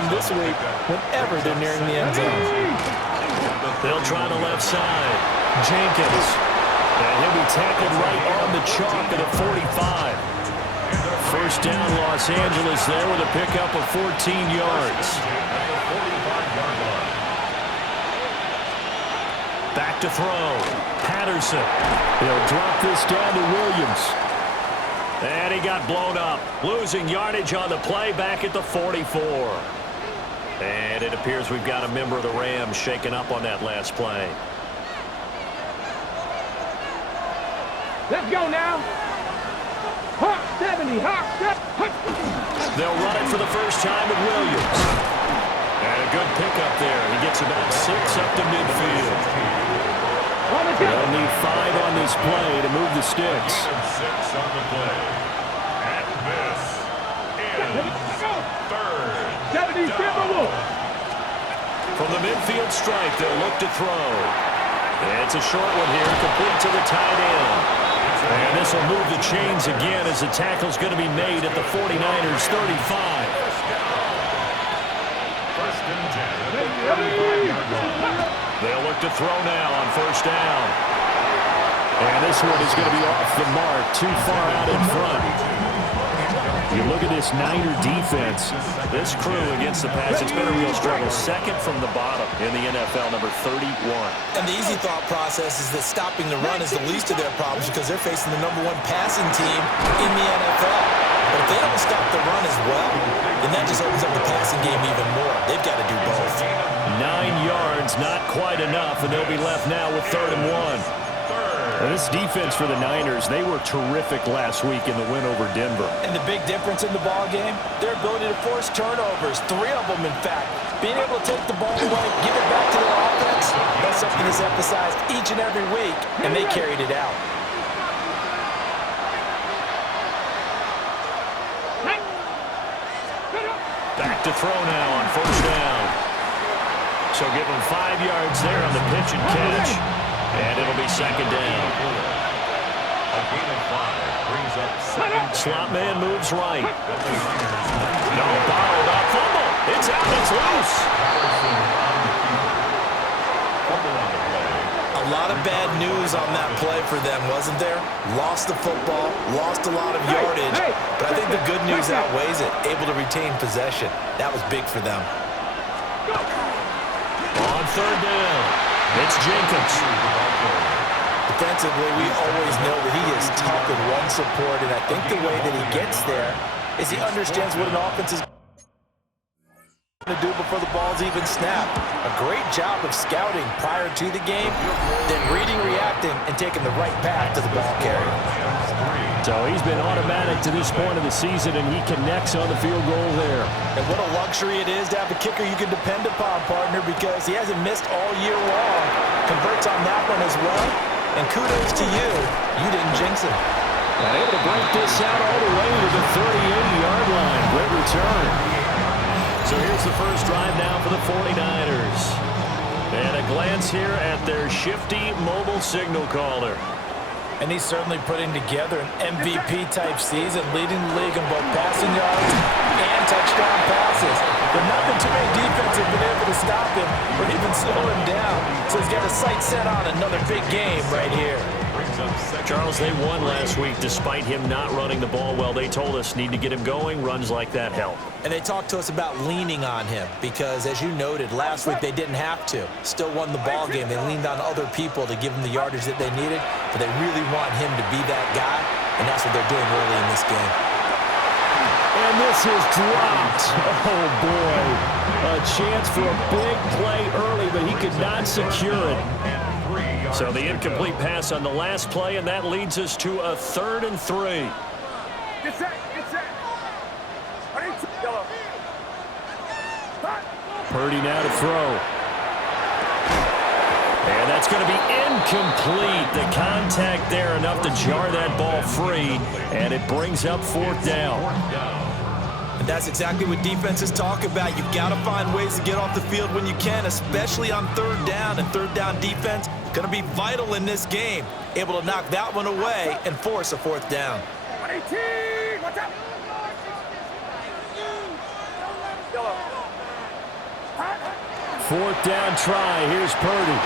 them this week whenever they're nearing the end zone. They'll try the left side. Jenkins. And he'll be tackled right on the chalk at a 45. First down, Los Angeles there with a pickup of 14 yards. Back to throw. Patterson. He'll drop this down to Williams. And he got blown up. Losing yardage on the play back at the 44. And it appears we've got a member of the Rams shaken up on that last play. Let's go now. Hawk 70, Hawk 70. They'll run it for the first time with Williams. And a good pickup there. He gets about 6 up to midfield. They'll need 5 on this play to move the sticks. 6 on the play. And this is third down. From the midfield stripe, they'll look to throw. It's a short one here, complete to the tight end. And this will move the chains again as the tackle's going to be made at the 49ers 35. First and 10. They'll look to throw now on first down. And this one is going to be off the mark, too far out in front. You look at this Niner defense. This crew against the pass, it's been a real struggle. Second from the bottom in the NFL, number 31. And the easy thought process is that stopping the run is the least of their problems because they're facing the #1 passing team in the NFL. But if they don't stop the run as well, then that just opens up the passing game even more. They've got to do both. 9 yards, not quite enough, and they'll be left now with 3rd and 1. Well, this defense for the Niners, they were terrific last week in the win over Denver. And the big difference in the ball game, their ability to force turnovers, 3 of them in fact. Being able to take the ball away, give it back to their offense, that's something that's emphasized each and every week, and they carried it out. Back to throw now on first down. So give them 5 yards there on the pitch and catch. And it'll be 2nd down. A gain of 5 brings up 2nd. Slot man moves right. No, bottled up. Fumble. It's out. It's loose. A lot of bad news on that play for them, wasn't there? Lost the football, lost a lot of yardage, but I think the good news outweighs it. Able to retain possession. That was big for them. On 3rd down, it's Jenkins. Defensively, we always know that he is tough in run support, and I think the way that he gets there is he understands what an offense is to do before the ball's even snapped. A great job of scouting prior to the game, then reading, reacting, and taking the right path to the ball carrier. So he's been automatic to this point of the season, and he connects on the field goal there. And what a luxury it is to have a kicker you can depend upon, partner, because he hasn't missed all year long. Converts on that one as well. And kudos to you. You didn't jinx him. And able to break this out all the way to the 38-yard line. Great return. So here's the first drive now for the 49ers. And a glance here at their shifty mobile signal caller. And he's certainly putting together an MVP-type season, leading the league in both passing yards and touchdown passes. But not that too many defenses have been able to stop him or even slow him down. So he's got his sights set on another big game right here. Charles, they won last week despite him not running the ball well. They told us need to get him going. Runs like that help. And they talked to us about leaning on him because, as you noted, last week they didn't have to. Still won the ball game. They leaned on other people to give them the yardage that they needed, but they really want him to be that guy, and that's what they're doing early in this game. And this is dropped. Oh, boy. A chance for a big play early, but he could not secure it. So the incomplete pass on the last play, and that leads us to a 3rd and 3. Get set, get set. Yellow. Purdy now to throw. And that's going to be incomplete. The contact there enough to jar that ball free, and it brings up 4th down. And that's exactly what defenses talk about. You've got to find ways to get off the field when you can, especially on 3rd down. And 3rd down defense going to be vital in this game. Able to knock that one away and force a 4th down. 118, what's up? Yellow. 4th down try. Here's Purdy.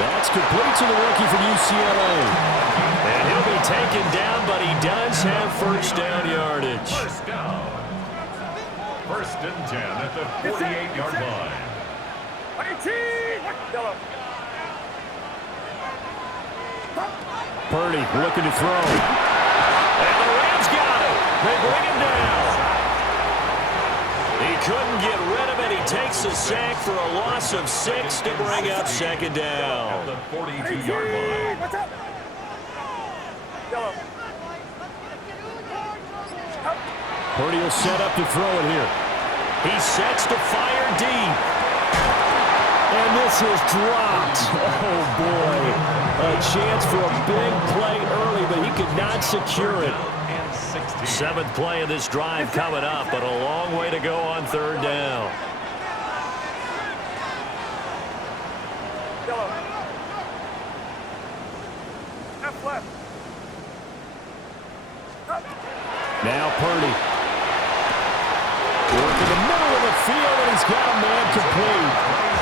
That's complete to the rookie from UCLA. And he'll be taken down, but he does have first down yardage. First down. 1st and 10 at the 48-yard line. 18! Yellow. Purdy looking to throw. And the Rams got it. They bring him down. He couldn't get rid of it. He takes a sack for a loss of 6 to bring up 2nd down. At the 42-yard line. What's up? Yellow. Purdy will set up to throw it here. He sets to fire deep. And this is dropped. Oh, boy. A chance for a big play early, but he could not secure it. 7th play of this drive coming up, but a long way to go on 3rd down. Yellow. Left, left. Now Purdy. Work in the middle of the field, and he's got a man complete.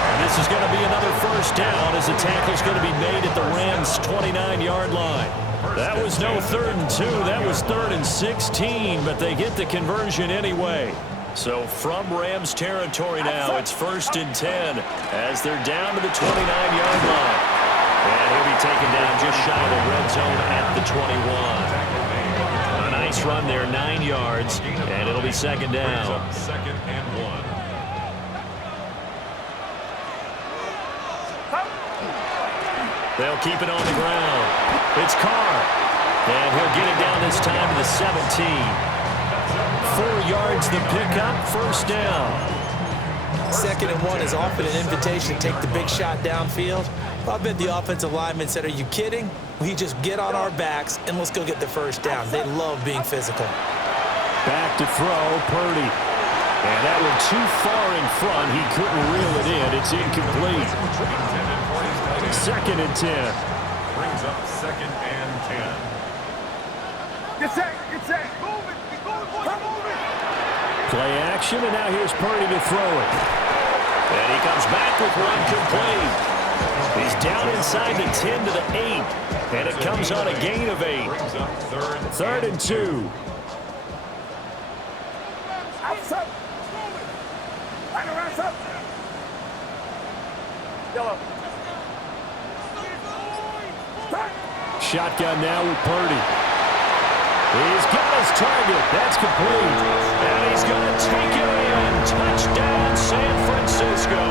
And this is going to be another first down as the tackle's going to be made at the Rams' 29-yard line. That was no 3rd and 2. That was 3rd and 16, but they get the conversion anyway. So from Rams territory now, it's 1st and 10 as they're down to the 29-yard line. And he'll be taken down just shy of the red zone at the 21. A nice run there, 9 yards, and it'll be 2nd down. 2nd and 1. They'll keep it on the ground. It's Carr. And he'll get it down this time to the 17. 4 yards the pickup, 1st down. 2nd and 1 is often an invitation to take the big shot downfield. I bet the offensive lineman said, are you kidding? We just get on our backs and let's go get the 1st down. They love being physical. Back to throw, Purdy. And that one too far in front. He couldn't reel it in. It's incomplete. 2nd and 10. Brings up 2nd and 10. Get set, get set. Move it, keep going, boys, move it. Play action, and now here's Purdy to throw it. And he comes back with one complete. He's down inside the 10 to the 8. And it comes on a gain of 8. Brings up 3rd and 2. Outside. Right around, up. Yellow. Shotgun now with Purdy. He's got his target. That's complete. And he's going to take it in. Touchdown, San Francisco.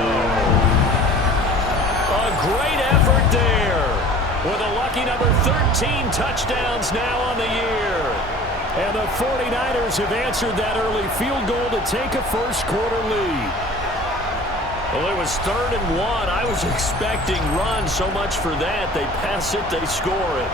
A great effort there. With a lucky number 13 touchdowns now on the year. And the 49ers have answered that early field goal to take a first-quarter lead. Well, it was 3rd and 1. I was expecting run, so much for that. They pass it, they score it.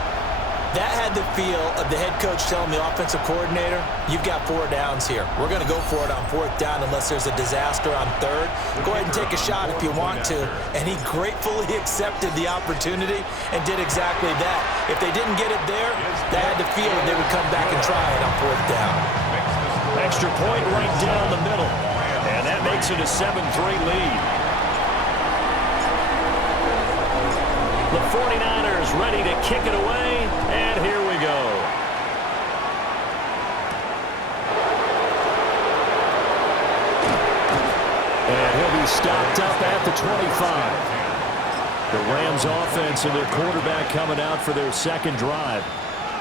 That had the feel of the head coach telling the offensive coordinator, you've got 4 downs here. We're going to go for it on 4th down unless there's a disaster on 3rd. Go ahead and take a shot if you want to. And he gratefully accepted the opportunity and did exactly that. If they didn't get it there, they had the feel that they would come back and try it on 4th down. Extra point right down the middle. And that makes it a 7-3 lead. The 49ers ready to kick it away, and here we go. And he'll be stopped up at the 25. The Rams offense and their quarterback coming out for their 2nd drive.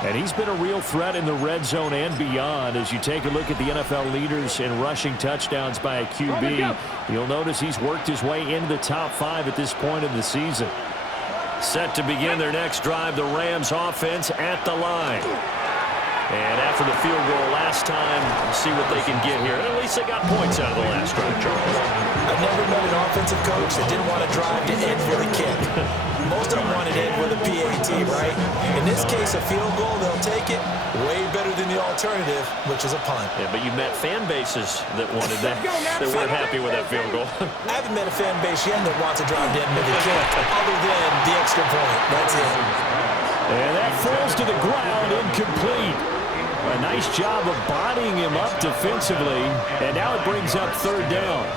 And he's been a real threat in the red zone and beyond. As you take a look at the NFL leaders in rushing touchdowns by a QB, you'll notice he's worked his way into the top 5 at this point in the season. Set to begin their next drive, the Rams offense at the line. And after the field goal last time, we'll see what they can get here. At least they got points out of the last drive, Charles. I've never met an offensive coach that didn't want to drive to end with a kick. Most of them wanted to end with a PAT, right? In this case, a field goal, they'll take it. Way better than the alternative, which is a punt. Yeah, but you met fan bases that wanted that, that weren't happy with that field goal. I haven't met a fan base yet that wants to drive to end with a kick, other than the extra point. That's it. And that falls to the ground, incomplete. A nice job of bodying him up defensively, and now it brings up 3rd down.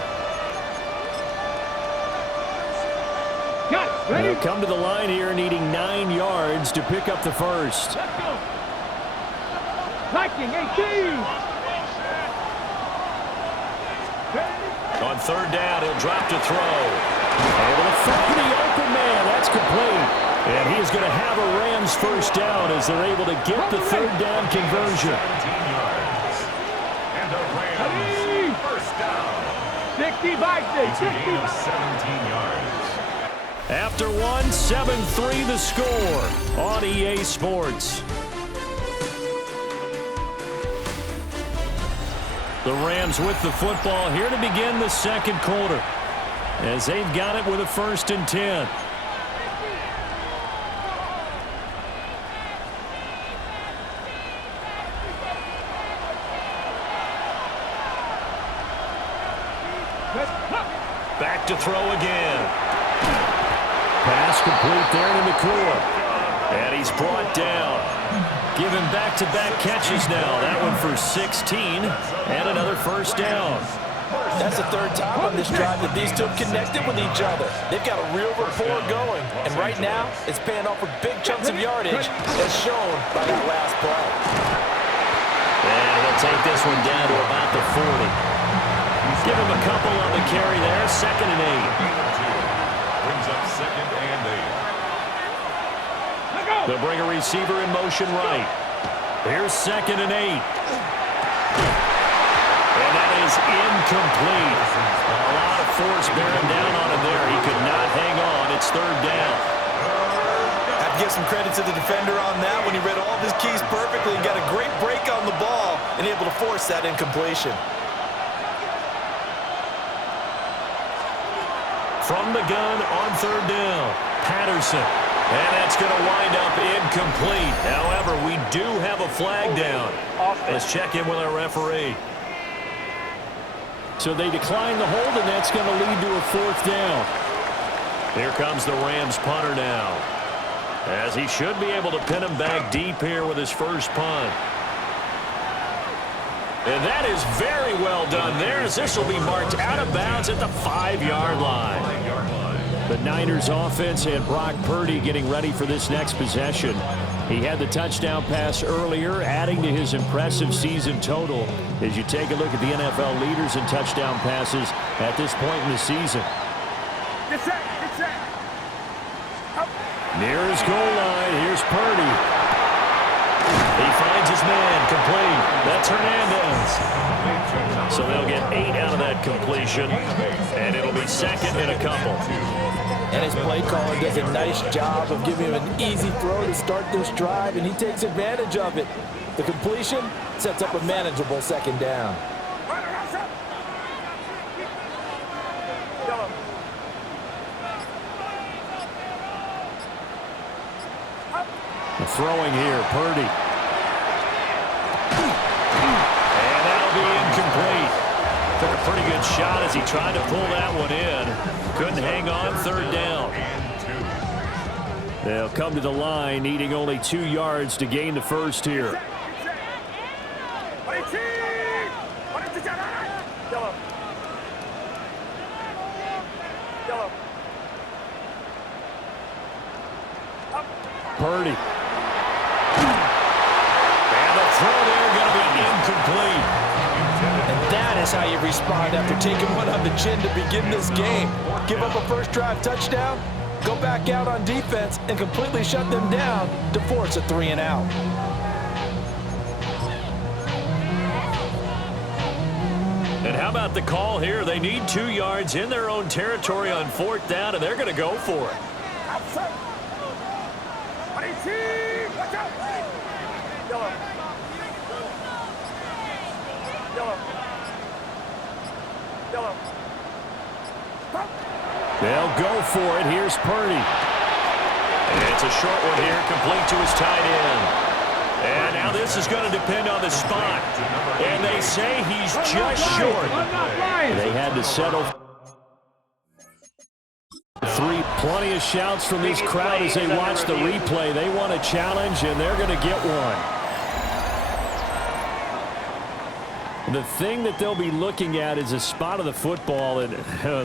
They'll come to the line here needing 9 yards to pick up the first. Liking 18. On third down, he'll drop to throw. Able to find the open man. That's complete. And he is going to have a Rams first down as they're able to get the third down conversion. 17 yards. And the Rams first down. 65, 17 yards. After one, 7-3 the score on EA Sports. The Rams with the football here to begin the second quarter as they've got it with a 1st and 10. Back to throw again. Pass complete there to McClure. And he's brought down. Given back-to-back catches now. That one for 16 and another first down. That's the third time on this drive that these two have connected with each other. They've got a real rapport going. And right now, it's paying off with big chunks of yardage as shown by that last play. And he'll take this one down to about the 40. Give him a couple on the carry there. 2nd and 8. Brings up 2nd and 8. They'll bring a receiver in motion right. Here's 2nd and 8. And that is incomplete. A lot of force bearing down on him there. He could not hang on. It's 3rd down. I have to give some credit to the defender on that when he read all of his keys perfectly and got a great break on the ball and able to force that incompletion. From the gun on 3rd down, Patterson. And that's going to wind up incomplete. However, we do have a flag down. Let's check in with our referee. So they decline the hold, and that's going to lead to a 4th down. Here comes the Rams punter now, as he should be able to pin him back deep here with his first punt. And that is very well done there, as this will be marked out of bounds at the 5-yard line. The Niners offense had Brock Purdy getting ready for this next possession. He had the touchdown pass earlier, adding to his impressive season total as you take a look at the NFL leaders in touchdown passes at this point in the season. Near his goal line, here's Purdy. He finds his man, complete. That's Hernandez. So they'll get 8 out of that completion, and it'll be 2nd and a couple. And his play caller does a nice job of giving him an easy throw to start this drive, and he takes advantage of it. The completion sets up a manageable 2nd down. Throwing here, Purdy. And that'll be incomplete. Took a pretty good shot as he tried to pull that one in. Couldn't hang on. 3rd down. They'll come to the line, needing only 2 yards to gain the first here. Purdy. And the throw there going to be incomplete. And that is how you respond after taking one on the chin to begin this game. Give up a first drive touchdown, go back out on defense, and completely shut them down to force a 3 and out. And how about the call here? They need 2 yards in their own territory on 4th down, and they're going to go for it. They'll go for it. Here's Purdy. And it's a short one here, complete to his tight end. And now this is going to depend on the spot. And they say he's just short. They had to settle. 3, plenty of shouts from this crowd as they watch the replay. They want a challenge, and they're going to get one. The thing that they'll be looking at is a spot of the football, and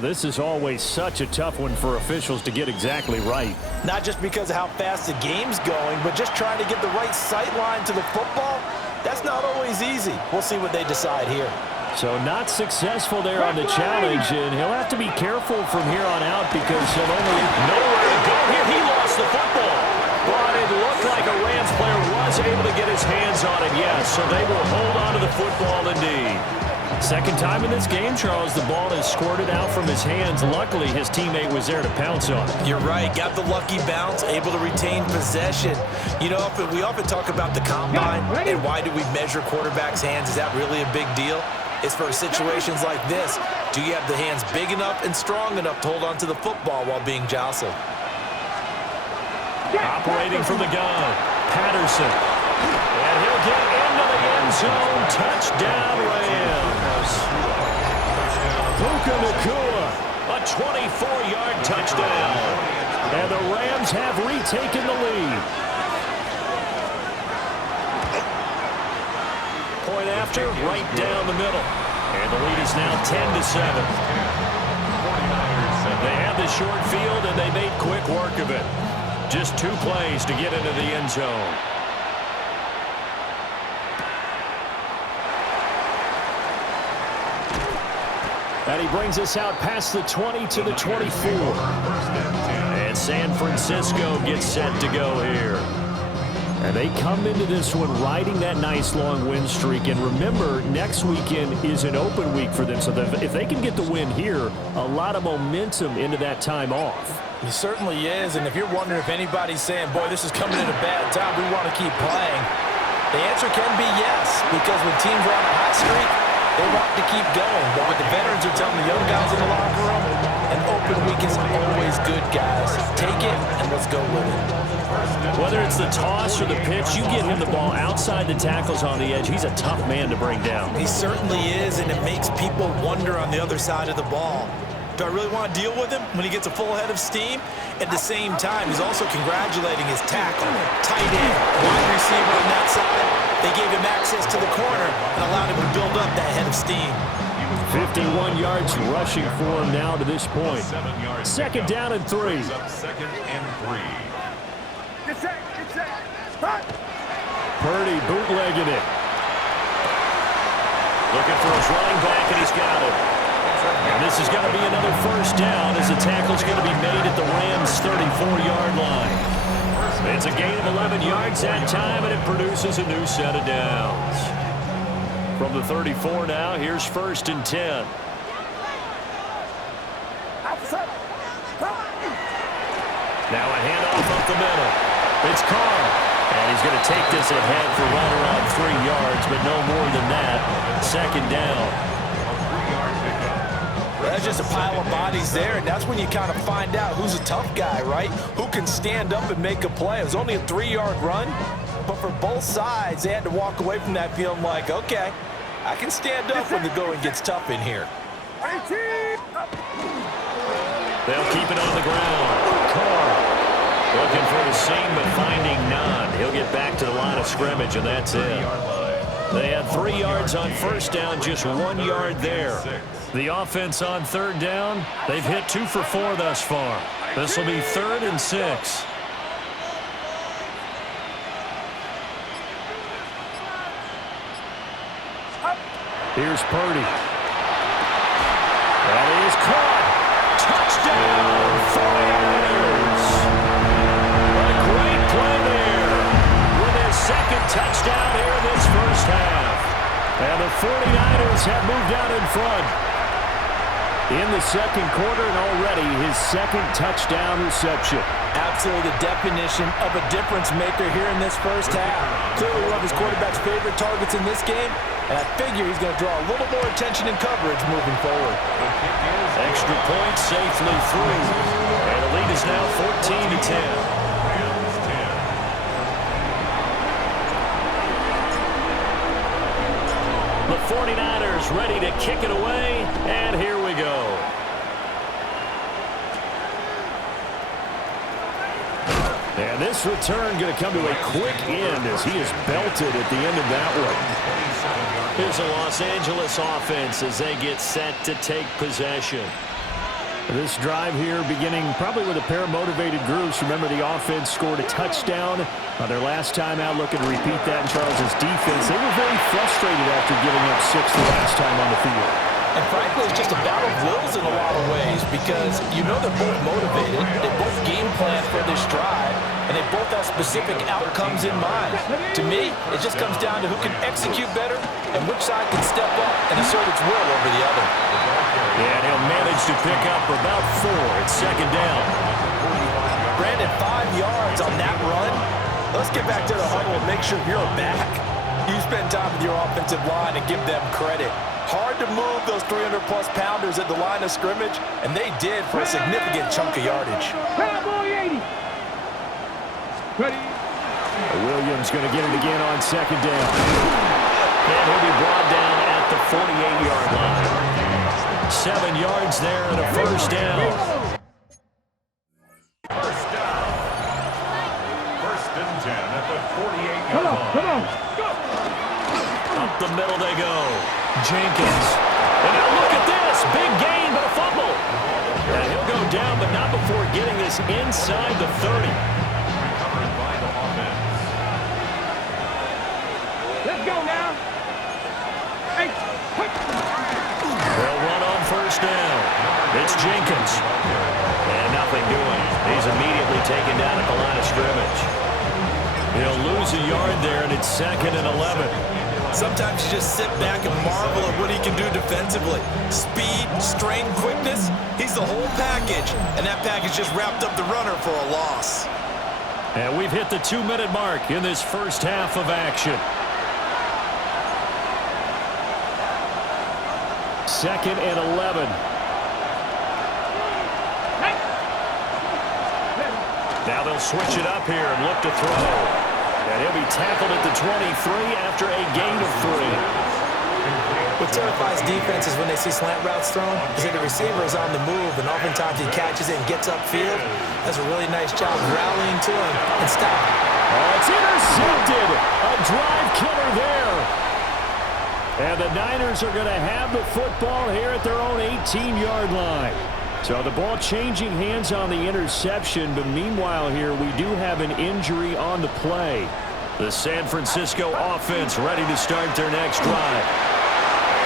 this is always such a tough one for officials to get exactly right. Not just because of how fast the game's going, but just trying to get the right sight line to the football. That's not always easy. We'll see what they decide here. So not successful there on the challenge, and he'll have to be careful from here on out because he'll only nowhere to go here. He lost the football. But it looked like a Rams player was able to get his hands on it, yes. So they will hold on to the football indeed. Second time in this game, Charles, the ball is squirted out from his hands. Luckily, his teammate was there to pounce on it. You're right. Got the lucky bounce, able to retain possession. You know, we often talk about the combine and why do we measure quarterbacks' hands. Is that really a big deal? It's for situations like this. Do you have the hands big enough and strong enough to hold on to the football while being jostled? Operating from the gun, Patterson. And he'll get into the end zone. Touchdown, Rams. Puka Nacua, a 24-yard touchdown. And the Rams have retaken the lead. Point after, right down the middle. And the lead is now 10-7. They have the short field, and they made quick work of it. Just 2 plays to get into the end zone. And he brings us out past the 20 to the 24. And San Francisco gets set to go here. And they come into this one riding that nice long win streak. And remember, next weekend is an open week for them. So if they can get the win here, a lot of momentum into that time off. He certainly is. And if you're wondering if anybody's saying, boy, this is coming at a bad time, we want to keep playing, the answer can be yes. Because when teams are on a hot streak, they want to keep going. But what the veterans are telling the young guys in the locker room, an open week is always good, guys. Take it and let's go with it. Whether it's the toss or the pitch, you get him the ball outside the tackles on the edge. He's a tough man to bring down. He certainly is, and it makes people wonder on the other side of the ball. Do I really want to deal with him when he gets a full head of steam? At the same time, he's also congratulating his tackle, tight end, wide receiver on that side. They gave him access to the corner and allowed him to build up that head of steam. 51 yards rushing for him now to this point. Second down and 3. Second and 3. Get set. Hot. Purdy bootlegging it. Looking for his running back, and he's got it. And this is going to be another first down as the tackle's going to be made at the Rams' 34-yard line. It's a gain of 11 yards that time, and it produces a new set of downs. From the 34 now, here's first and 10. Now a handoff up the middle. It's Carr. And he's going to take this ahead for right around 3 yards, but no more than that. Second down. That's just a pile of bodies there, and that's when you kind of find out who's a tough guy, right? Who can stand up and make a play. It was only a 3-yard run, but for both sides, they had to walk away from that feeling like, okay, I can stand up when the going gets tough in here. They'll keep it on the ground. Carr looking for the seam, but finding none. He'll get back to the line of scrimmage, and that's it. They had 3 yards on first down, just 1 yard there. The offense on third down, they've hit 2 for 4 thus far. This will be 3rd and 6. Here's Purdy. That is caught. Touchdown, 49ers. A great play there with his second touchdown here in this first half. And the 49ers have moved out in front in the second quarter, and already his second touchdown reception. Absolutely the definition of a difference maker here in this first half. Clearly one of his quarterback's favorite targets in this game, and I figure he's going to draw a little more attention and coverage moving forward. Extra point safely through, and the lead is now 14-10. The 49ers ready to kick it away, and here we go. And And this return going to come to a quick end as he is belted at the end of that one. Here's the Los Angeles offense as they get set to take possession. This drive here beginning probably with a pair of motivated groups. Remember, the offense scored a touchdown on their last time out, looking to repeat that in Charles' defense. They were very frustrated after giving up 6 the last time on the field. And frankly, it's just a battle of wills in a lot of ways because you know they're both motivated, they both game plan for this drive, and they both have specific outcomes in mind. To me, it just comes down to who can execute better and which side can step up and assert its will over the other. Yeah, and he'll manage to pick up about 4 at second down. Brandon, 5 yards on that run. Let's get back to the huddle and make sure you're back. You spend time with your offensive line and give them credit. Hard to move those 300-plus pounders at the line of scrimmage, and they did for a significant chunk of yardage. Williams going to get it again on second down. And he'll be brought down at the 48-yard line. 7 yards there and a first down. First down. First and 10 at the 48-yard line. Come on. Up the middle they go. Jenkins. And now look at this. Big gain, but a fumble. And he'll go down, but not before getting this inside the 30. Recovered by the offense. Let's go now. Hey, They'll run on first down. It's Jenkins. And nothing doing. He's immediately taken down at the line of scrimmage. He'll lose a yard there, and it's 2nd and 11. Sometimes you just sit back and marvel at what he can do defensively. Speed, strength, quickness, he's the whole package. And that package just wrapped up the runner for a loss. And we've hit the 2-minute mark in this first half of action. 2nd and 11. Now they'll switch it up here and look to throw. And he'll be tackled at the 23 after a gain of 3. What terrifies defenses when they see slant routes thrown is that the receiver is on the move, and oftentimes he catches it and gets upfield. Does a really nice job rallying to him and stopping. Oh, it's intercepted. A drive killer there. And the Niners are going to have the football here at their own 18-yard line. So the ball changing hands on the interception, but meanwhile here we do have an injury on the play. The San Francisco offense ready to start their next drive.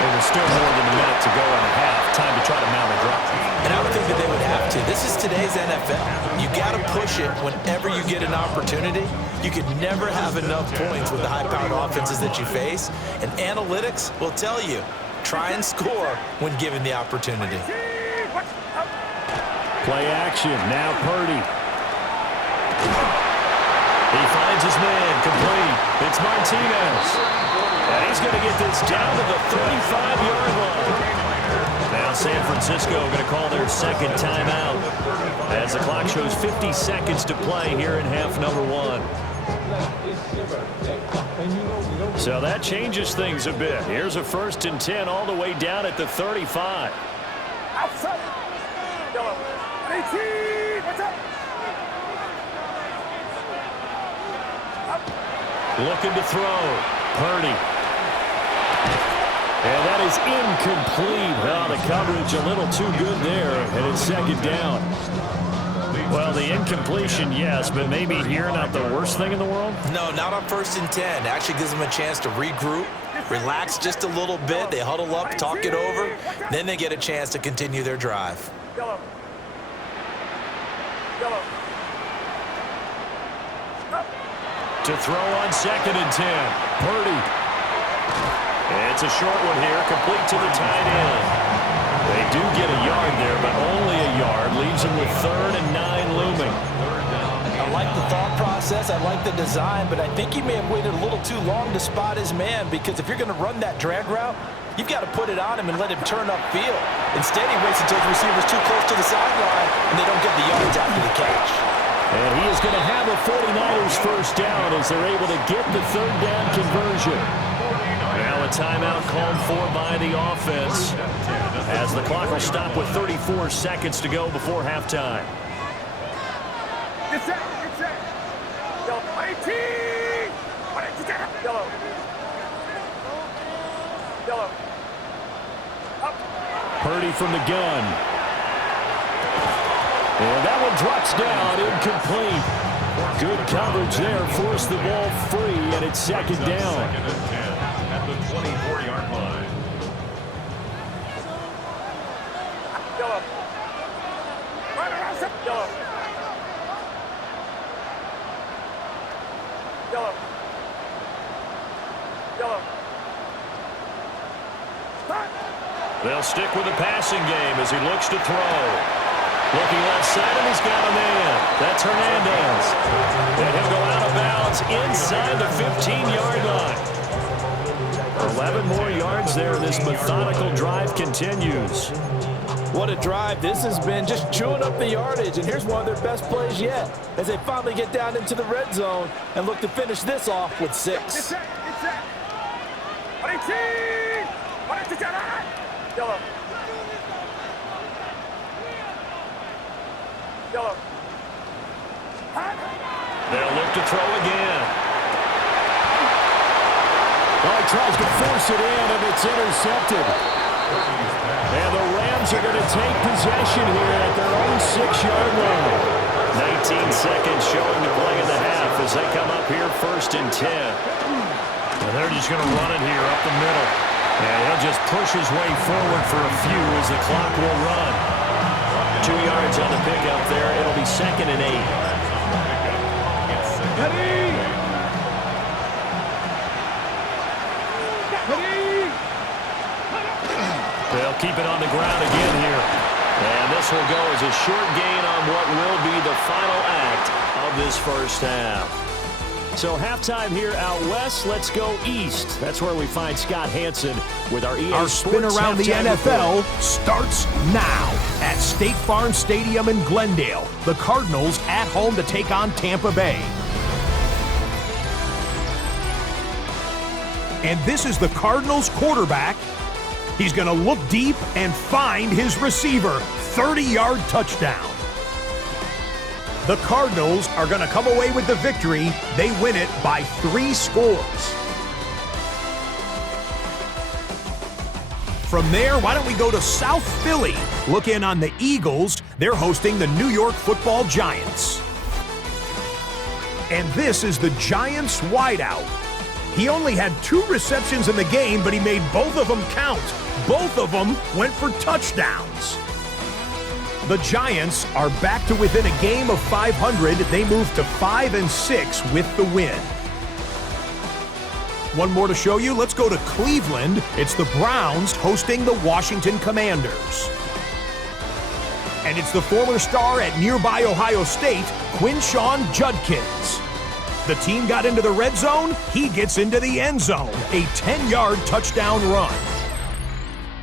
And there's still more than a minute to go in the half. Time to try to mount a drive. And I would think that they would have to. This is today's NFL. You got to push it whenever you get an opportunity. You could never have enough points with the high-powered offenses that you face. And analytics will tell you, try and score when given the opportunity. Play action. Now Purdy. He finds his man. Complete. It's Martinez. And he's going to get this down to the 35-yard line. Now San Francisco going to call their second timeout as the clock shows 50 seconds to play here in half number 1. So that changes things a bit. Here's a 1st and 10 all the way down at the 35. outside. 18. What's up? Looking to throw. Purdy. And that is incomplete. Oh, the coverage a little too good there, and it's 2nd down. Well, the incompletion, yes, but maybe here not the worst thing in the world? No, not on 1st and 10. Actually gives them a chance to regroup, relax just a little bit. They huddle up, talk it over. Then they get a chance to continue their drive. To throw on 2nd and 10. Purdy. It's a short one here, complete to the tight end. They do get a yard there, but only a yard. Leaves them with 3rd and 9 looming. I like the thought process. I like the design, but I think he may have waited a little too long to spot his man, because if you're going to run that drag route, you've got to put it on him and let him turn upfield. Instead, he waits until the receiver's too close to the sideline, and they don't get the yards after the catch. And he is going to have a 49ers first down as they're able to get the 3rd down conversion. Now a timeout called for by the offense as the clock will stop with 34 seconds to go before halftime. Get set. Yellow. Yellow. Up. Purdy from the gun. And that one drops down, incomplete. Good coverage there, forced the ball free, and it's second down. Second and 10 at the 24-yard line. Yellow. Yellow. Yellow. Yellow. They'll stick with the passing game as he looks to throw. Looking left side, and he's got a man. That's Hernandez. And he'll go out of bounds inside the 15-yard line. 11 more yards there. This methodical drive continues. What a drive this has been, just chewing up the yardage. And here's one of their best plays yet as they finally get down into the red zone and look to finish this off with 6. Yellow. Yellow. They'll look to throw again. Oh, he tries to force it in, and it's intercepted. And the Rams are going to take possession here at their own 6-yard line. 19 seconds showing to play in the half as they come up here first and 10. And they're just going to run it here up the middle. And he'll just push his way forward for a few as the clock will run. 2 yards on the pickup there. It'll be second and 8. They'll keep it on the ground again here. And this will go as a short gain on what will be the final act of this first half. So halftime here out west, let's go east. That's where we find Scott Hansen with our EA Our spin Sports around the halftime NFL report. starts now at State Farm Stadium in Glendale. The Cardinals at home to take on Tampa Bay. And this is the Cardinals quarterback. He's going to look deep and find his receiver. 30-yard touchdown. The Cardinals are going to come away with the victory. They win it by 3 scores. From there, why don't we go to South Philly? Look in on the Eagles. They're hosting the New York Football Giants. And this is the Giants wideout. He only had 2 receptions in the game, but he made both of them count. Both of them went for touchdowns. The Giants are back to within a game of 500. They move to 5-6 with the win. One more to show you. Let's go to Cleveland. It's the Browns hosting the Washington Commanders. And it's the former star at nearby Ohio State, Quinshawn Judkins. The team got into the red zone. He gets into the end zone. A 10-yard touchdown run.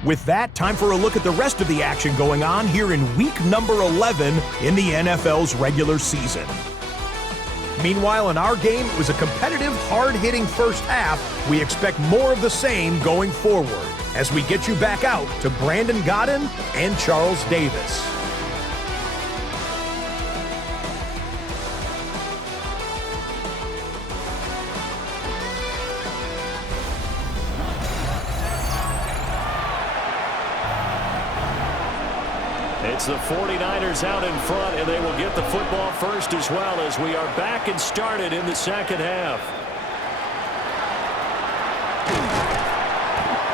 With that, time for a look at the rest of the action going on here in week number 11 in the NFL's regular season. Meanwhile, in our game, it was a competitive, hard-hitting first half. We expect more of the same going forward as we get you back out to Brandon Godden and Charles Davis. It's the 49ers out in front, and they will get the football first as well as we are back and started in the second half.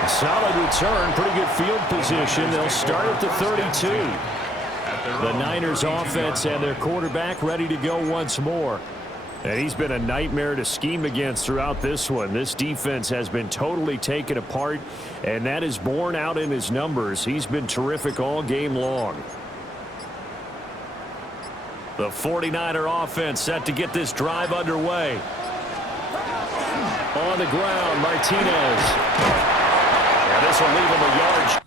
A solid return, pretty good field position. They'll start at the 32. The Niners offense and their quarterback ready to go once more. And he's been a nightmare to scheme against throughout this one. This defense has been totally taken apart, and that is borne out in his numbers. He's been terrific all game long. The 49er offense set to get this drive underway. On the ground, Martinez. And this will leave him a yard.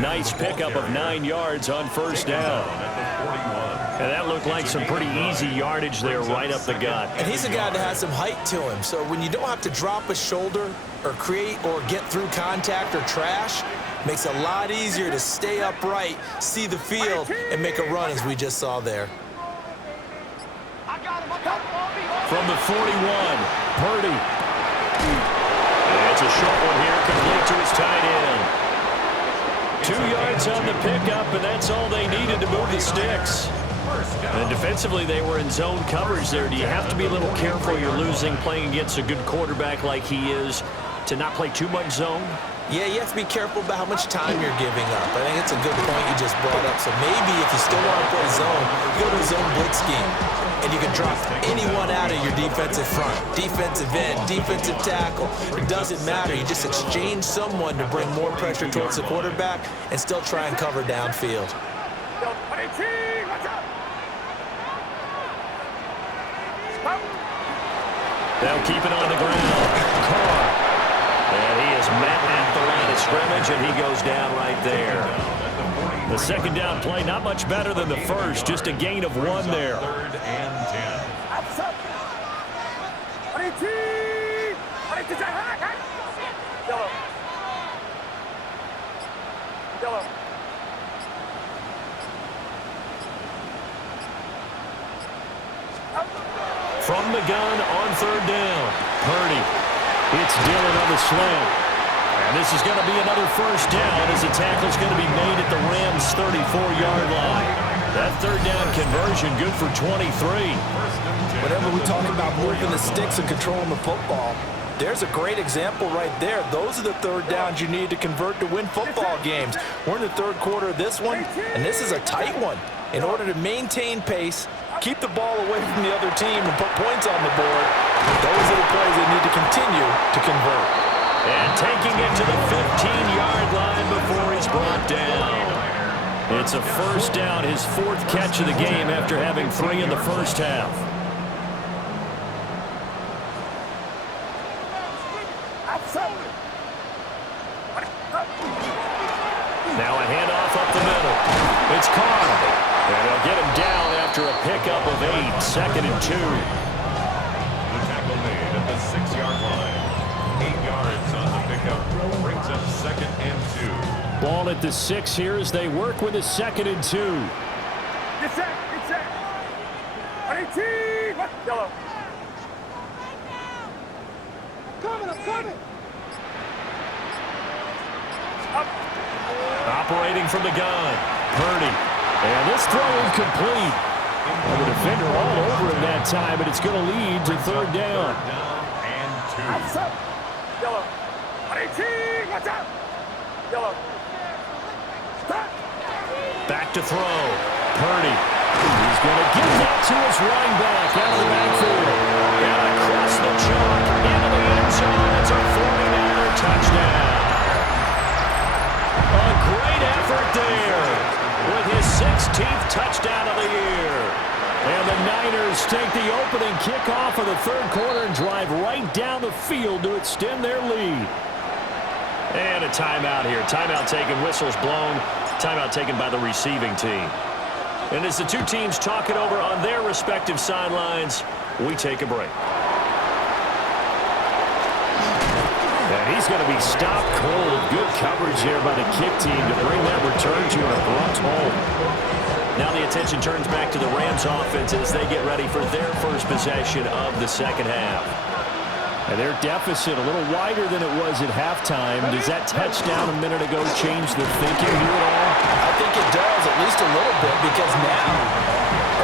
Nice pickup of 9 yards on first down. And that looked like some pretty easy yardage there right up the gut. And he's a guy that has some height to him. So when you don't have to drop a shoulder or create or get through contact or trash, makes it a lot easier to stay upright, see the field, and make a run as we just saw there. From the 41, Purdy. It's a short one here, complete to his tight end. 2 yards on the pickup, and that's all they needed to move the sticks. And defensively, they were in zone coverage there. Do you have to be a little careful? You're losing, playing against a good quarterback like he is, to not play too much zone? Yeah, you have to be careful about how much time you're giving up. I think it's a good point you just brought up. So maybe if you still want to play zone, you go to a zone blitz scheme, and you can drop anyone out of your defensive front, defensive end, defensive tackle. It doesn't matter. You just exchange someone to bring more pressure towards the quarterback and still try and cover downfield. They'll keep it on the ground. Carr. And he is met at the line of scrimmage, and he goes down right there. The second down play, not much better than the first, just a gain of 1 there. 3rd and 10. From the gun on 3rd down, Purdy. It's Dillon on the slant. And this is going to be another first down as the tackle's going to be made at the Rams' 34-yard line. That 3rd down conversion good for 23. Whenever we talk about moving the sticks and controlling the football, there's a great example right there. Those are the 3rd downs you need to convert to win football games. We're in the 3rd quarter of this one, and this is a tight one. In order to maintain pace, keep the ball away from the other team, and put points on the board, those are the plays they need to continue to convert. And taking it to the 15-yard line before he's brought down. It's a first down, his 4th catch of the game after having 3 in the first half. Now a handoff up the middle. It's Carr. And they'll get him down after a pickup of 8, 2nd and 2. The tackle made at the 6-yard line. 8 yards on the pickup. Brings up 2nd and 2. Ball at the 6 here as they work with a 2nd and 2. Get set, get set. 18. Yellow. I'm coming. Up. Operating from the gun. Purdy. And this throw incomplete. And the defender all over him that time, but it's going to lead to 3rd down. And 2. Outside. Yellow. 18. Watch out. Yellow. Stop. Back to throw. Purdy. He's going to give that to his running back out of the backfield. And across the chalk into the end zone. It's a 49er touchdown. A great effort there with his 16th touchdown of the year. And the Niners take the opening kickoff of the 3rd quarter and drive right down the field to extend their lead. And a timeout here. Timeout taken, whistles blown. Timeout taken by the receiving team. And as the two teams talk it over on their respective sidelines, we take a break. And he's going to be stopped cold. Good coverage here by the kick team to bring that return to an abrupt halt. Now the attention turns back to the Rams offense as they get ready for their first possession of the 2nd half. And their deficit a little wider than it was at halftime. Does that touchdown a minute ago change the thinking here at all? I think it does, at least a little bit, because now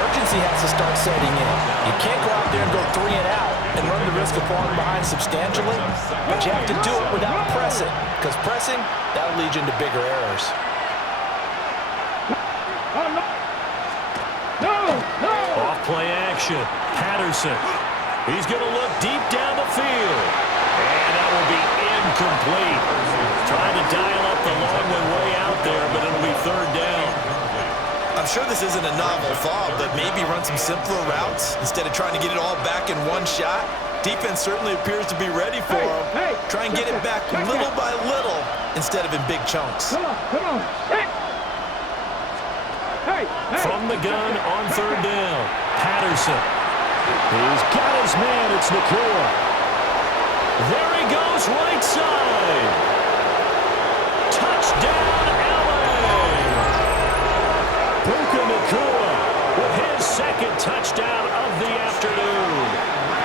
urgency has to start setting in. You can't go out there and go 3 and out and run the risk of falling behind substantially, but you have to do it without pressing, because pressing, that'll lead you into bigger errors. Off play action. Patterson. He's going to look deep down the field. And that will be incomplete. Trying to dial up the long one way out there, but it'll be 3rd down. I'm sure this isn't a novel thought, but maybe run some simpler routes instead of trying to get it all back in one shot. Defense certainly appears to be ready for him. Try and get it back little by little instead of in big chunks. Come on. From the gun on third down, Patterson. He's got his man. It's Nakua. There he goes, right side. Touchdown, LA. Puka Nakua with his second touchdown of the afternoon.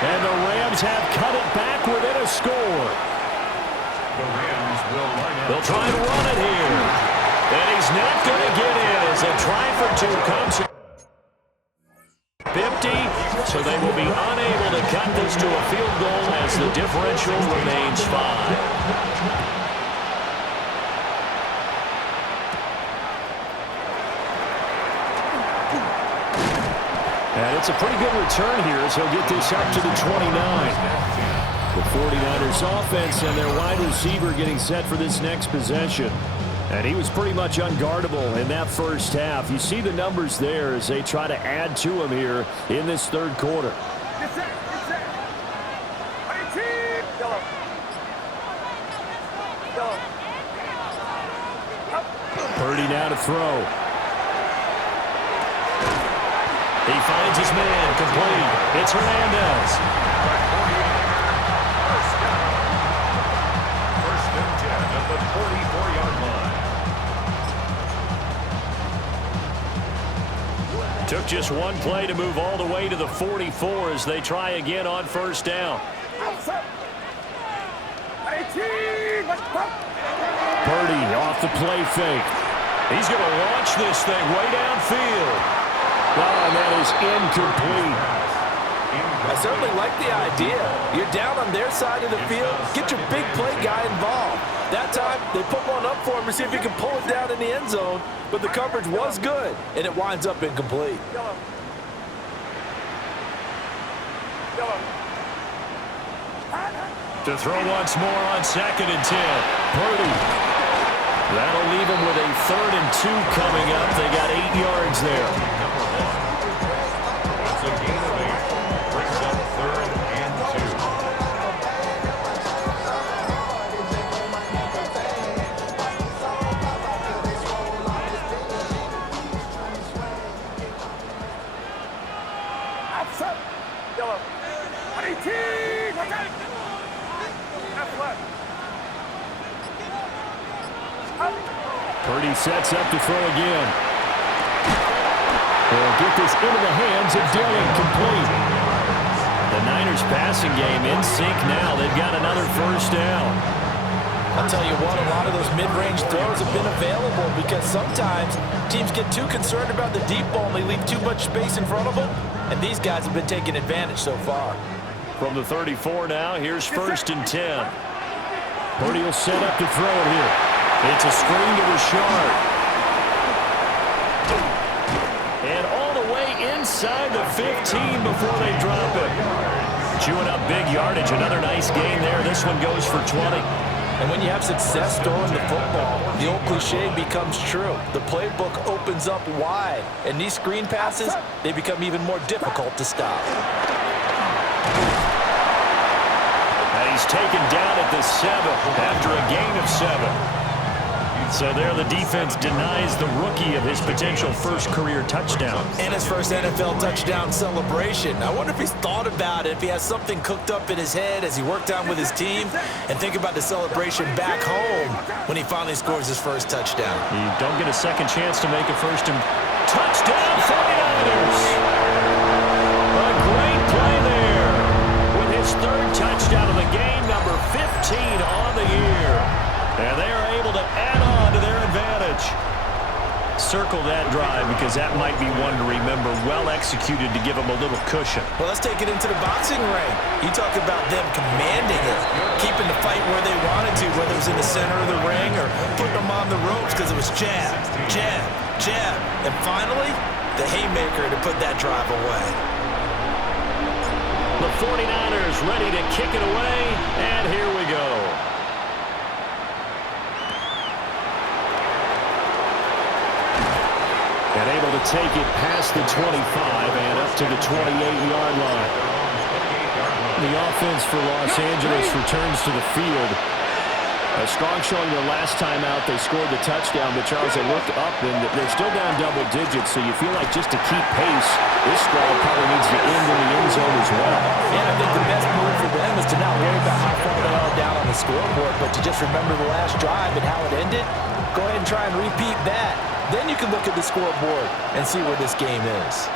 And the Rams have cut it back within a score. The Rams will line up. They'll try and run it here. And he's not going to get in as a try for two comes 50. So they will be unable to cut this to a field goal as the differential remains 5. And it's a pretty good return here as he'll get this up to the 29. The 49ers offense and their wide receiver getting set for this next possession. And he was pretty much unguardable in that first half. You see the numbers there as they try to add to him here in this third quarter. Purdy now to throw. He finds his man, complete. It's Hernandez. First and 10 at the 44-yard line. Took just one play to move all the way to the 44 as they try again on first down. Purdy off the play fake. He's going to launch this thing way downfield. Oh, and that is incomplete. I certainly like the idea. You're down on their side of the field. Get your big play guy involved. That time, they put one up for him to see if he can pull it down in the end zone. But the coverage was good, and it winds up incomplete. To throw once more on second and 10. Purdy. That'll leave him with a 3rd and 2 coming up. They got 8 yards there. It's a gain of 8. Brings up 3rd and 2. Purdy sets up to throw again. They'll get this into the hands of Dillon, complete. The Niners passing game in sync now. They've got another first down. I'll tell you what, a lot of those mid-range throws have been available because sometimes teams get too concerned about the deep ball and they leave too much space in front of them, and these guys have been taking advantage so far. From the 34 now, here's 1st and 10. Purdy will set up to throw it here. It's a screen to Richard. And all the way inside the 15 before they drop it. Chewing up big yardage. Another nice gain there. This one goes for 20. And when you have success throwing the football, the old cliche becomes true. The playbook opens up wide. And these screen passes, they become even more difficult to stop. And he's taken down at the 7 after a gain of 7. So there the defense denies the rookie of his potential first career touchdown. And his first NFL touchdown celebration. I wonder if he's thought about it, if he has something cooked up in his head as he worked on with his team, and think about the celebration back home when he finally scores his first touchdown. You don't get a second chance to make a first and touchdown 49ers. A great play there with his 3rd touchdown of the game, number 15 on the year. And they are able to add on to their advantage. Circle that drive because that might be one to remember. Well executed to give them a little cushion. Well, let's take it into the boxing ring. You talk about them commanding it, keeping the fight where they wanted to, whether it was in the center of the ring or putting them on the ropes because it was jab, jab, jab. And finally, the haymaker to put that drive away. The 49ers ready to kick it away, and here we go. And able to take it past the 25 and up to the 28-yard line. The offense for Los Angeles returns to the field. A strong showing their last time out. They scored the touchdown, but Charles, they look up and they're still down double digits, so you feel like just to keep pace, this squad probably needs to end in the end zone as well. And I think the best move for them is to not worry about how far they are down on the scoreboard, but to just remember the last drive and how it ended. Go ahead and try and repeat that. Then you can look at the scoreboard and see where this game is.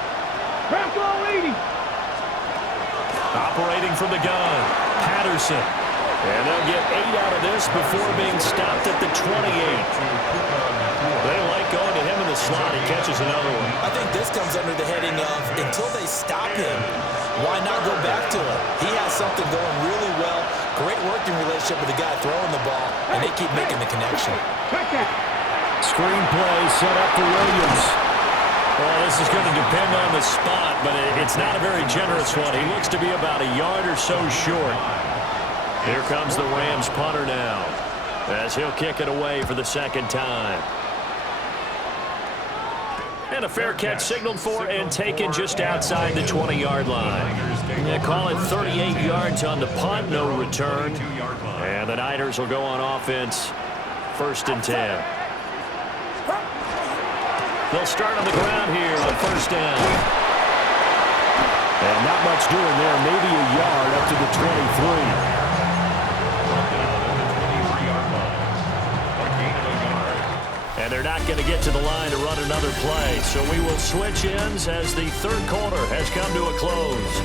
Operating from the gun, Patterson. And they'll get 8 out of this before being stopped at the 28. They like going to him in the slot. He catches another one. I think this comes under the heading of, until they stop him, why not go back to him? He has something going really well. Great working relationship with the guy throwing the ball, and they keep making the connection. Screen play set up for Williams. Well, this is going to depend on the spot, but it's not a very generous one. He looks to be about a yard or so short. Here comes the Rams punter now, as he'll kick it away for the second time. And a fair catch signaled for and taken just outside the 20-yard line. They call it 38 yards on the punt, no return. And the Niners will go on offense, 1st and 10. They'll start on the ground here on 1st down. And not much doing there, maybe a yard up to the 23. And they're not going to get to the line to run another play. So we will switch ends as the 3rd quarter has come to a close.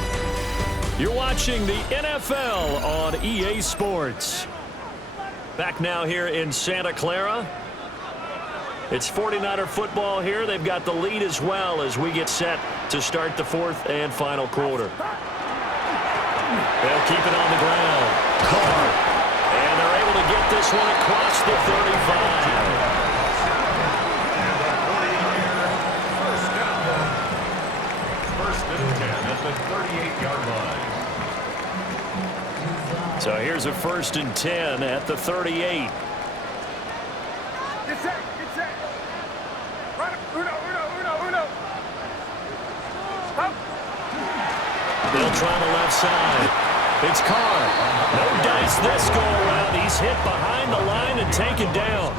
You're watching the NFL on EA Sports. Back now here in Santa Clara. It's 49er football here. They've got the lead as well as we get set to start the 4th and final quarter. They'll keep it on the ground. Carr. And they're able to get this one across the 35. So here's a 1st and 10 at the 38. They'll try the left side. It's Carr. No dice this go around. He's hit behind the line and taken down.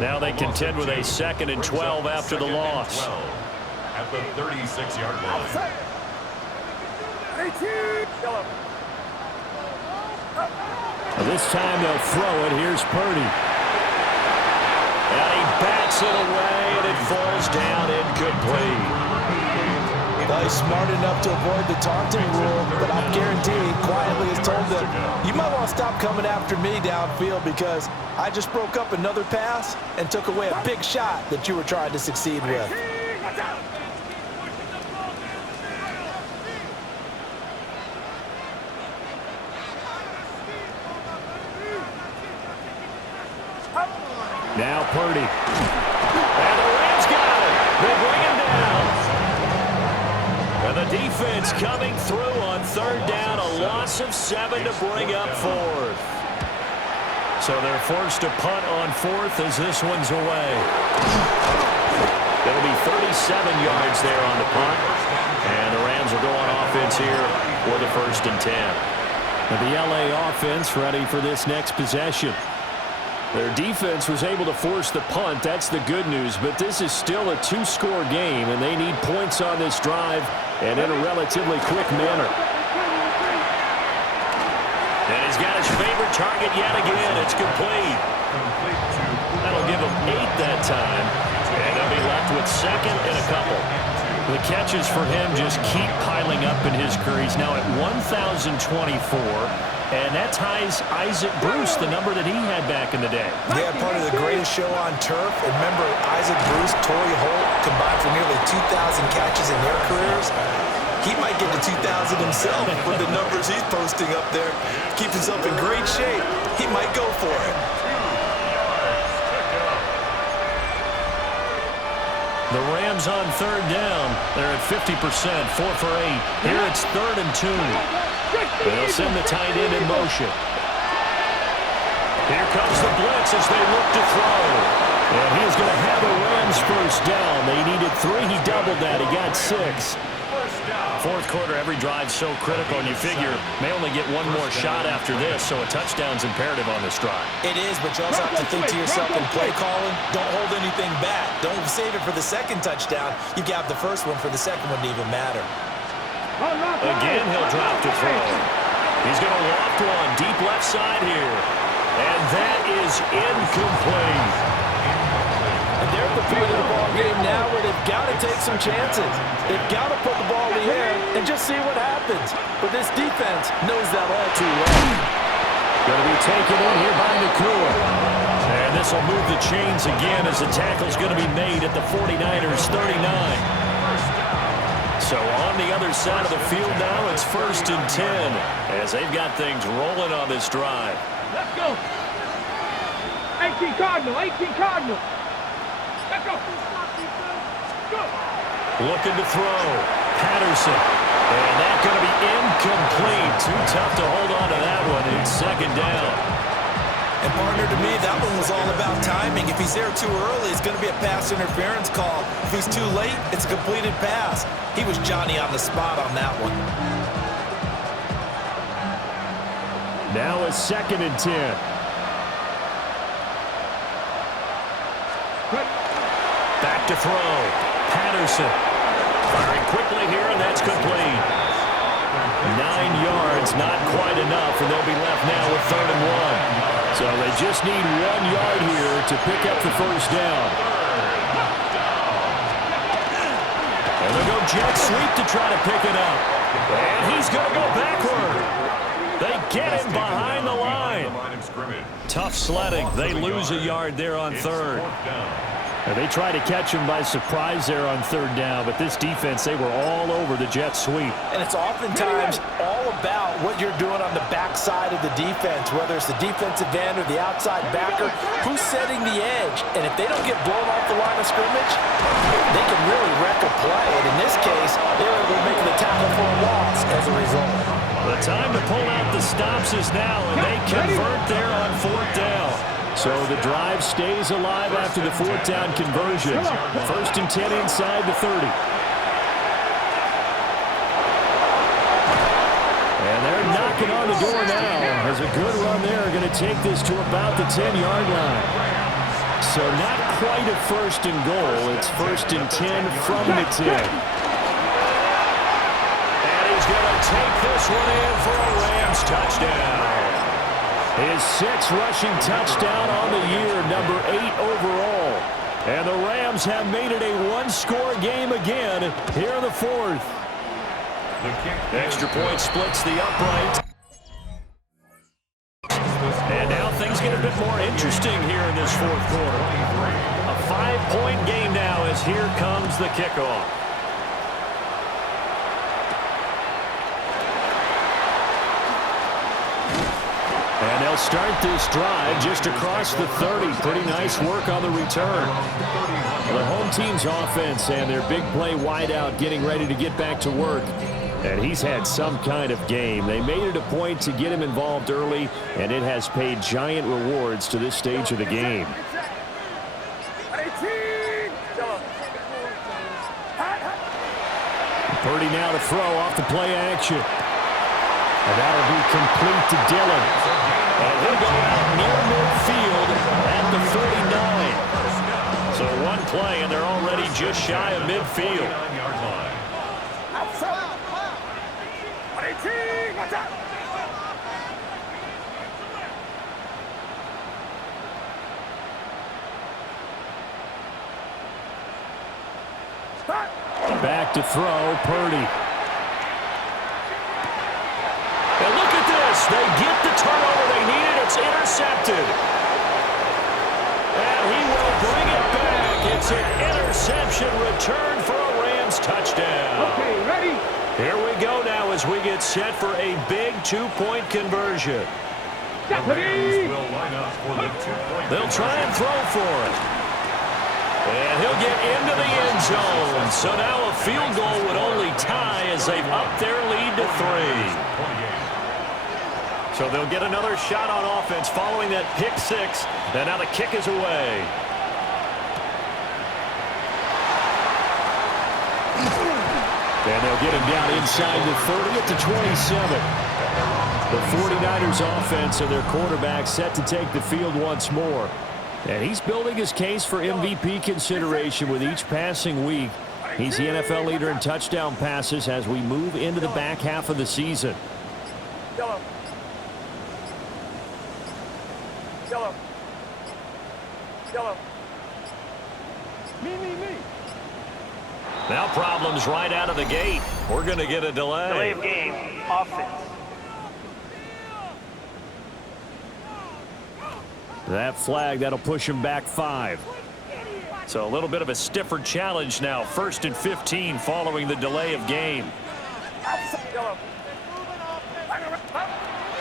Now they contend with a 2nd and 12 after the loss. At the 36-yard line. This time they'll throw it. Here's Purdy. And he bats it away, and it falls down incomplete. Well, he's smart enough to avoid the taunting rule, but I'm guaranteed quietly has told them, you might want to stop coming after me downfield because I just broke up another pass and took away a big shot that you were trying to succeed with. Now Purdy. And the Rams got it. They bring him down. And the defense coming through on 3rd down. A loss of 7 to bring up 4th. So they're forced to punt on 4th as this one's away. It'll be 37 yards there on the punt. And the Rams will go on offense here for the 1st and 10. And the LA offense ready for this next possession. Their defense was able to force the punt. That's the good news. But this is still a 2-score game, and they need points on this drive and in a relatively quick manner. And he's got his favorite target yet again. It's complete. That'll give him 8 that time. And they'll be left with 2nd and a couple. The catches for him just keep piling up in his career. He's now at 1,024. And that ties Isaac Bruce, the number that he had back in the day. Yeah, part of the greatest show on turf. And remember, Isaac Bruce, Torrey Holt combined for nearly 2,000 catches in their careers. He might get to 2,000 himself with the numbers he's posting up there. Keeps himself in great shape. He might go for it. The Rams on 3rd down. They're at 50%, 4 for 8. Here it's 3rd and 2. They'll send the tight end in motion. Here comes the blitz as they look to throw. And he's going to have a Rams 1st down. They needed 3. He doubled that. He got 6. Fourth quarter, every drive so critical, and you figure may only get one more shot after this, so a touchdown's imperative on this drive. It is, but you also have to think to yourself in play calling, don't hold anything back. Don't save it for the second touchdown. You got the first one for the second one to even matter. Again, he'll drop to throw. He's going to loft one deep left side here. And that is incomplete. And they're at the point of the ball game now where they've got to take some chances. They've got to put the ball in the air and just see what happens. But this defense knows that all too well. Going to be taken in here by Nakua. And this will move the chains again as the tackle's going to be made at the 49ers 39. So on the other side of the field now, it's 1st and 10 as they've got things rolling on this drive. Let's go. 18 Cardinal, 18 Cardinal. Let's go. Go. Looking to throw. Patterson. And that's going to be incomplete. Too tough to hold on to that one. It's 2nd down. And partner, to me, that one was all about timing. If he's there too early, it's going to be a pass interference call. If he's too late, it's a completed pass. He was Johnny on the spot on that one. Now a 2nd and 10. Back to throw. Patterson. Firing quickly here, and that's complete. 9 yards, not quite enough, and they'll be left now with 3rd and 1. So they just need 1 yard here to pick up the first down. And they'll go jet sweep to try to pick it up. And he's going to go backward. They get him behind the line. Tough sledding. They lose a yard there on 3rd. And they try to catch him by surprise there on 3rd down, but this defense, they were all over the jet sweep. And it's oftentimes all about what you're doing on the backside of the defense, whether it's the defensive end or the outside backer, who's setting the edge. And if they don't get blown off the line of scrimmage, they can really wreck a play. And in this case, they were able to make the tackle for a loss as a result. The time to pull out the stops is now, and they convert there on 4th down. So the drive stays alive after the 4th down conversion. 1st and 10 inside the 30. And they're knocking on the door now. As a good run there, going to take this to about the 10-yard line. So not quite a 1st and goal. It's 1st and 10 from the 10. And he's going to take this one in for a Rams touchdown. His 6th rushing touchdown on the year, number 8 overall. And the Rams have made it a one-score game again here in the 4th. Extra point splits the upright. And now things get a bit more interesting here in this 4th quarter. A 5-point game now as here comes the kickoff. And they'll start this drive just across the 30. Pretty nice work on the return. The home team's offense and their big play wideout getting ready to get back to work. And he's had some kind of game. They made it a point to get him involved early, and it has paid giant rewards to this stage of the game. Purdy now to throw off the play action. And that'll be complete to Dillon. And he'll go out near midfield at the 39. So one play, and they're already just shy of midfield. Back to throw, Purdy. And look at this. They get the turnover they needed. It's intercepted. And he will bring it back. It's an interception return for a Rams touchdown. Okay, ready? Here we go now as we get set for a big 2-point conversion. The Rams will line up for the 2-point. They'll try and throw for it. And he'll get into the end zone. So now a field goal would only tie as they've upped their lead to 3. So they'll get another shot on offense following that pick 6. And now the kick is away. And they'll get him down inside the 30 at the 27. The 49ers offense and their quarterback set to take the field once more. And he's building his case for MVP consideration with each passing week. He's the NFL leader in touchdown passes as we move into the back half of the season. Yellow. Yellow. Yellow. Me. Now problems right out of the gate. We're going to get a delay. Delay of game, offense. That flag, that'll push him back 5. So a little bit of a stiffer challenge now. 1st and 15 following the delay of game.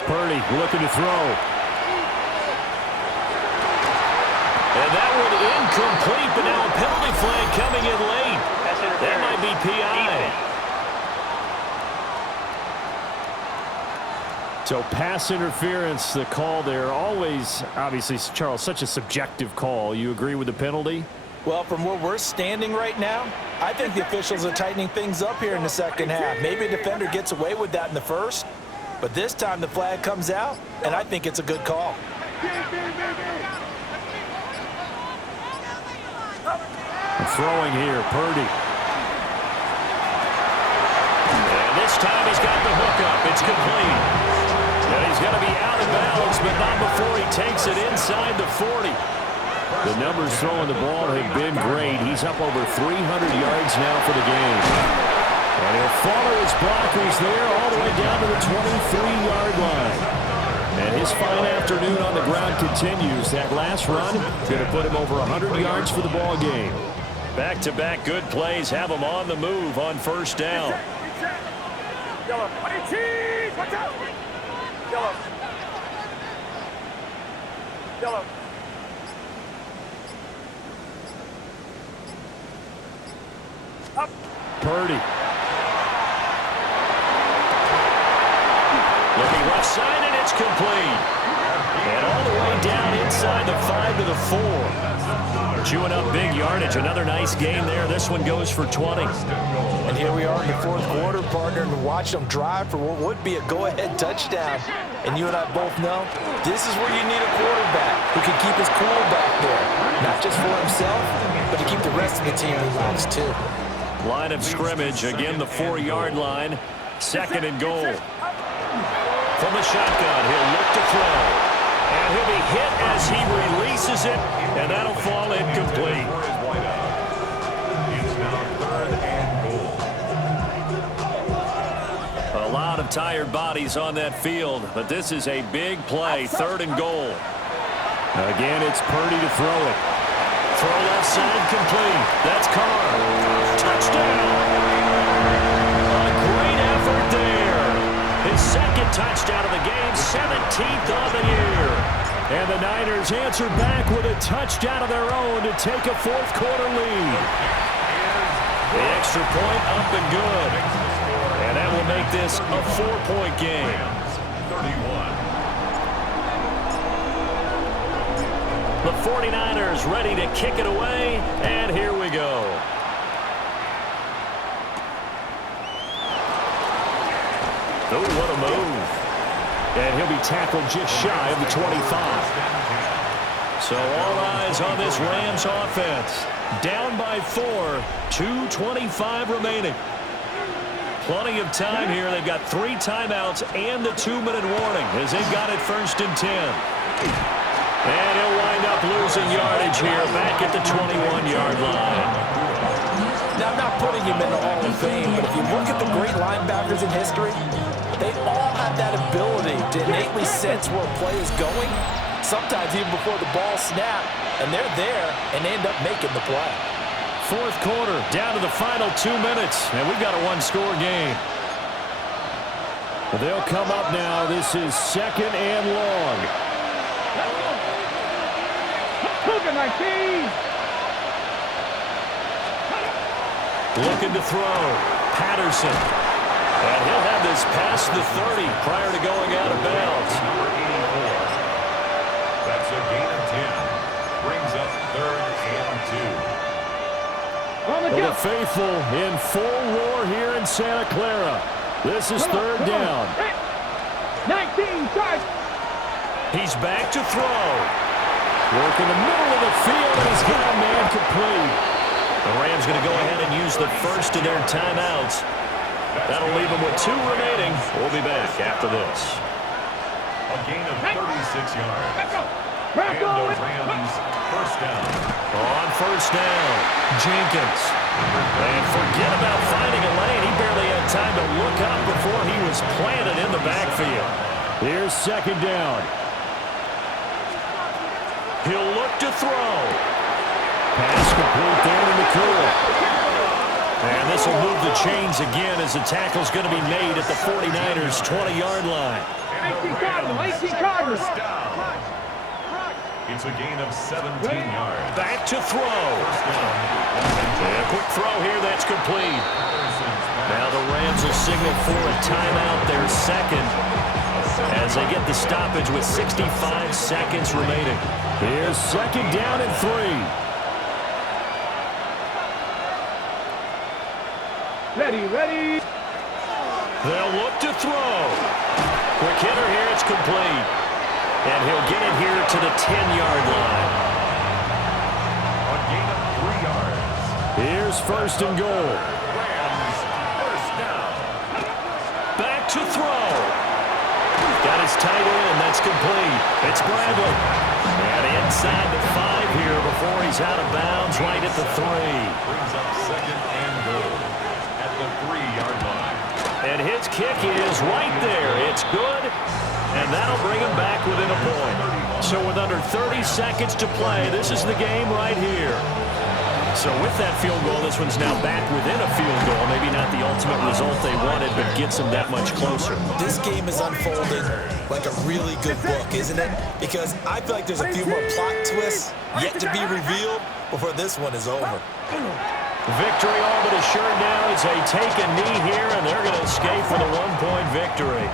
Purdy looking to throw. And that one incomplete, but now a penalty flag coming in late. That might be PI. So pass interference, the call there. Always, obviously, Charles, such a subjective call. You agree with the penalty? Well, from where we're standing right now, I think the officials are tightening things up here in the second half. Maybe a defender gets away with that in the first, but this time the flag comes out, and I think it's a good call. Throwing here, Purdy. And this time he's got the hookup. It's complete. And he's going to be out of bounds, but not before he takes it inside the 40. The numbers throwing the ball have been great. He's up over 300 yards now for the game. And he'll follow his blockers there all the way down to the 23-yard line. And his fine afternoon on the ground continues. That last run going to put him over 100 yards for the ball game. Back-to-back good plays have him on the move on first down. Yellow. Watch out. Yellow. Yellow. Up. Purdy. Looking left side, and it's complete. And all the way down inside the 5 to the 4. Chewing up big yardage. Another nice gain there. This one goes for 20. And here we are in the fourth quarter, partner, and watch them drive for what would be a go-ahead touchdown. And you and I both know this is where you need a quarterback who can keep his cool back there. Not just for himself, but to keep the rest of the team relaxed too. Line of scrimmage, again the 4-yard line. 2nd and goal. From the shotgun, he'll look to throw. And he'll be hit as he releases it, and that'll fall incomplete. It's now 3rd and goal. A lot of tired bodies on that field, but this is a big play, 3rd and goal. Again, it's Purdy to throw it. Throw left side complete. That's Carr. Touchdown. A great effort there. His 2nd touchdown of the game, 17th on the year. And the Niners answer back with a touchdown of their own to take a 4th quarter lead. The extra point up and good. And that will make this a 4-point game. 31. The 49ers ready to kick it away, and here we go. Oh, what a move. And he'll be tackled just shy of the 25. So all eyes on this Rams offense. Down by 4, 2:25 remaining. Plenty of time here. They've got 3 timeouts and the 2-minute warning as they've got it 1st and 10. And he'll wind up losing yardage here back at the 21-yard line. Now, I'm not putting him in the Hall of Fame, but if you look at the great linebackers in history, they all have that ability to innately sense where a play is going, sometimes even before the ball snaps, and they're there, and they end up making the play. 4th quarter, down to the final 2 minutes, and we've got a 1-score game. They'll come up now. This is 2nd and long. Looking to throw. Patterson. And he'll have this past the 30 prior to going out of bounds. Number 84. That's a gain of 10. Brings up 3rd and 2. Well, the faithful in full roar here in Santa Clara. This is third down. 19, start. He's back to throw. Work in the middle of the field, and he's got a man complete. The Rams going to go ahead and use the first of their timeouts. That'll leave them with 2 remaining. We'll be back after this. A gain of 36 yards. And the Rams first down. On first down, Jenkins. And forget about finding a lane. He barely had time to look up before he was planted in the backfield. Here's second down. He'll look to throw. Pass complete there in the cool. And this will move the chains again as the tackle's going to be made at the 49ers' 20-yard line. 18 Cardinals, 18 Cardinals. It's a gain of 17 yards. Back to throw. And a quick throw here, that's complete. Now the Rams will signal for a timeout, their second, as they get the stoppage with 65 seconds remaining. Here's second down and 3. Ready. They'll look to throw. Quick hitter here, it's complete. And he'll get it here to the 10-yard line. A gain of 3 yards. Here's first and goal. Rams first down. Back to throw. Got his tight end, that's complete. It's Bradley. And inside the 5 here before he's out of bounds, right at the 3. Brings up second and goal at the 3-yard line. And his kick is right there. It's good, and that'll bring him back within a point. So with under 30 seconds to play, this is the game right here. So with that field goal, this one's now back within a field goal. Maybe not the ultimate result they wanted, but gets them that much closer. This game is unfolding like a really good book, isn't it? Because I feel like there's a few more plot twists yet to be revealed before this one is over. Victory all but assured now as they take a knee here, and they're going to escape with a 1-point victory.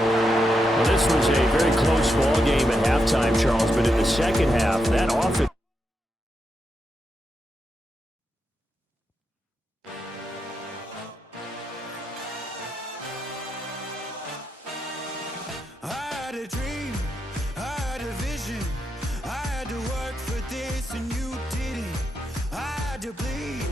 Well, this was a very close ball game at halftime, Charles, but in the second half, that offense. I had a dream, I had a vision, I had to work for this and you didn't. I had to bleed.